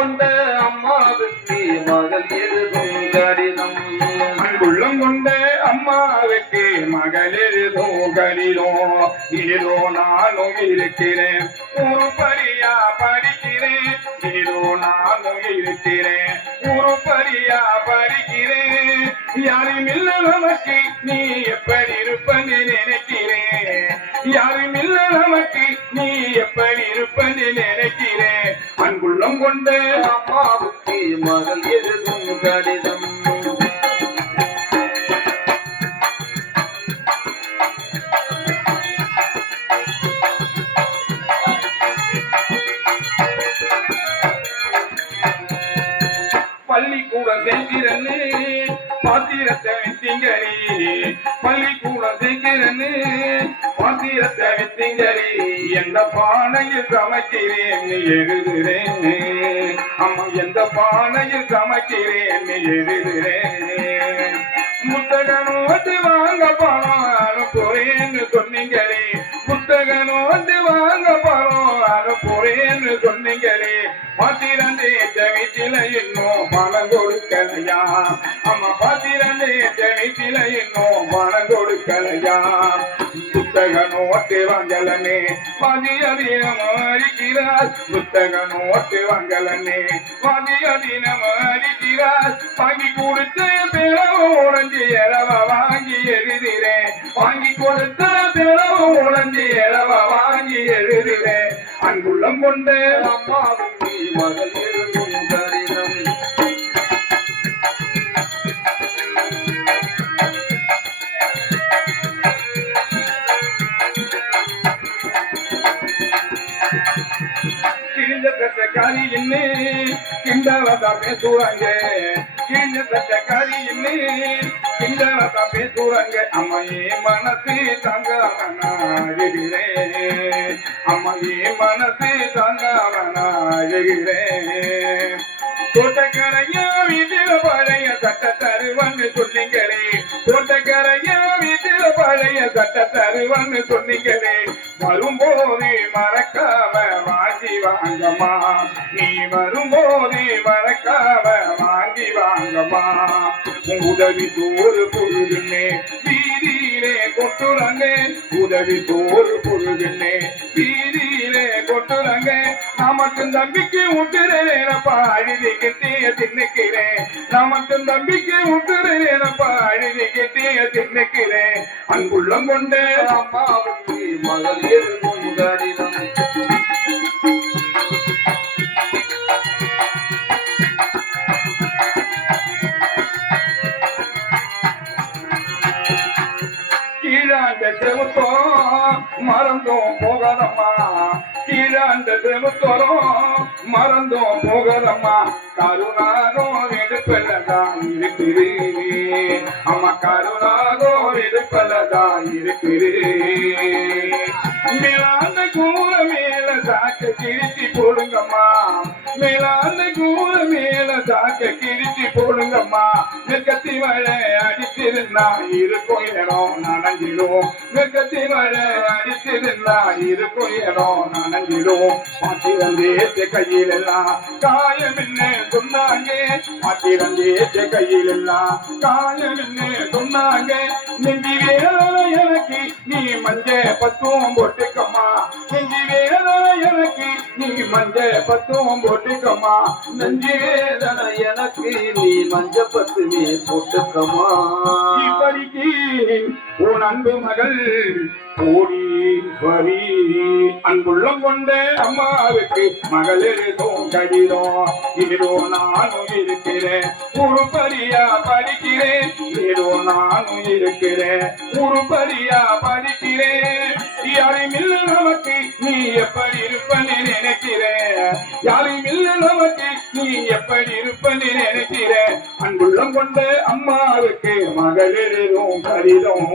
கொண்ட அம்மாவுக்கு மகள் எழுதும் கடிதம். அன்புள்ளம் கொண்ட அம்மாவுக்கு மகள் எழுதும் கடிதம். இதோ நானும் இருக்கிறேன், உருப்படியா படிக்கிறேன். இதோ நானும் இருக்கிறேன், உருப்படியா படிக்கிறேன். யாரும் இல்ல நமக்கு, நீ எப்படி இருப்பன்னு நினைக்கிறேன். யாரும் இல்ல நமக்கு, நீ எப்படி இருப்பன்னு நினைக்கிறேன். அன்புள்ளம் கொண்ட அம்மாவுக்கு மகள் எழுதும் கடிதம். பள்ளிக்கூடம் சேர்க்கிறன்னு பாத்திரத்தை வித்திங்கரி. பள்ளிக்கூடம் சேர்க்கிறன்னு பாத்திரத்தை வித்திங்கரி. எந்த பானையில் சமைக்கிறேன் எழுதுறேன். அம்மா எந்த பானையில் சமைக்கிறேன் எழுதுறேன். புத்தக நோட்டு வாங்க பணம் அனுப்புறேன்னு சொன்னீங்களே. புத்தக நோட்டு வாங்க பணம் அனுப்புறேன்னு சொன்னீங்களே. பாத்திரந்தே வீட்டில இன்னும் பணம் கொடுக்கலையா. அம்மா பாத்திரந்தே வீட்டில இன்னும் பணம் கொடுக்கலையா. புத்தக நோட்டு வாங்கலனே மதிய தினம் அடிக்கிறார். புத்தக நோட்டு வாங்கலனே மதிய தினம் அடிக்கிறார். வாங்கி கொடுத்த பிறவு உடஞ்சி இறவ வாங்கி எழுதுறேன். வாங்கி கொடுத்த பிறவு உடஞ்சி இறவ வாங்கி எழுதுறேன். அன்புள்ளம் கொண்ட அம்மாவுக்கு மகள் எழுதும் கடிதம். கிழிஞ்ச தட்டக்காரி இன்னே கிண்டலதா பேசுவாங்க. கிழிஞ்ச தட்டக்காரி இன்னே கிண்டலதா பேசுவாங்க. அம்மையே மனசு தாங்காமனாகிறேன். அம்மையே மனசு தாங்காமனாகிறேன். தோட்டக்கரையா வீட்டில பழைய சட்ட தருவன்னு சொன்னீங்களே. தோட்டக்கரையா வீட்டில பழைய சட்ட தருவன்னு சொன்னீங்களே. வரும்போது மறக்காம வாங்கி வாங்கம்மா. நீ வரும்போது மறக்காம வாங்கி வாங்கம்மா. உதவி சோறு பொழுதுன்னே வீதியிலே கொட்டுறாங்க. உதவி சோறு பொழுதுன்னே வீதியிலே கொட்டுறாங்க. நமக்கு நம்பிக்கை விட்டுறேனப்பா அழுதி கிட்டே தின்னுக்கிறேன். நமக்கு நம்பிக்கை விட்டுறேனப்பா அழுதி கிட்டே தின்னுக்கிறேன். அன்புள்ளம் கொண்ட அம்மாவுக்கு மகள் எழுதும் கடிதம். கீழாண்ட செவுத்தோம் மறந்தோம் போகதம்மா. கீழாண்ட செவுத்தோம் மறந்தோம் போகதம்மா. கருணாகோ விடுப்பலதான் இருக்கிறேன். அம்மா கருணாகோ விடுப்பலதான் இருக்கிறேன். மேலாந்த கூற மேல சாக்க கிழிச்சி போடுங்கம்மா. மேலாந்த கூற மேல சாக்க கிழிச்சி போடுங்கம்மா. நெற்கத்தி மழை அடிச்சிருந்தா இருக்கும் இடம் நனைஞ்சிடும். நெற்கத்தி மழை அடிச்சிருந்தா இருக்கும் இடம் நனைஞ்சிடும். பாத்திரந்தேச்ச கையில் எல்லாம் காயம் என்ன சொன்னாங்க. பாத்திரந்தேச்ச கையில் எல்லாம் காயம் என்ன சொன்னாங்க. நெஞ்சி வேலை எனக்கு நீ மஞ்ச பத்தும் போட்டுக்கம்மா. நெஞ்சி வேலை எனக்கு நீ மஞ்ச பத்தும் போட்டுக்கம்மா. நெஞ்சி வேதனை எனக்கு நீ மஞ்ச பத்துமே போட்டுக்கம்மா. இப்படிக்கு உன் அன்பு மகள் கோடீஸ்வரி. அன்புள்ளம் கொண்ட அம்மாவுக்கு மகள் எழுதும் கடிதம். இதோ நானும் இருக்கிறேன், உருப்படியா படிக்கிறேன். இதோ நானும் இருக்கிறேன், உருப்படியா படிக்கிறேன். யாரும் இல்ல நமக்கு, நீ எப்படி இருப்பன்னு நினைக்கிறேன். யாரும் இல்ல நமக்கு, நீ எப்படி இருப்பன்னு நினைக்கிறேன். அன்புள்ளம் கொண்ட அம்மாவுக்கு மகள் எழுதும் கடிதம்.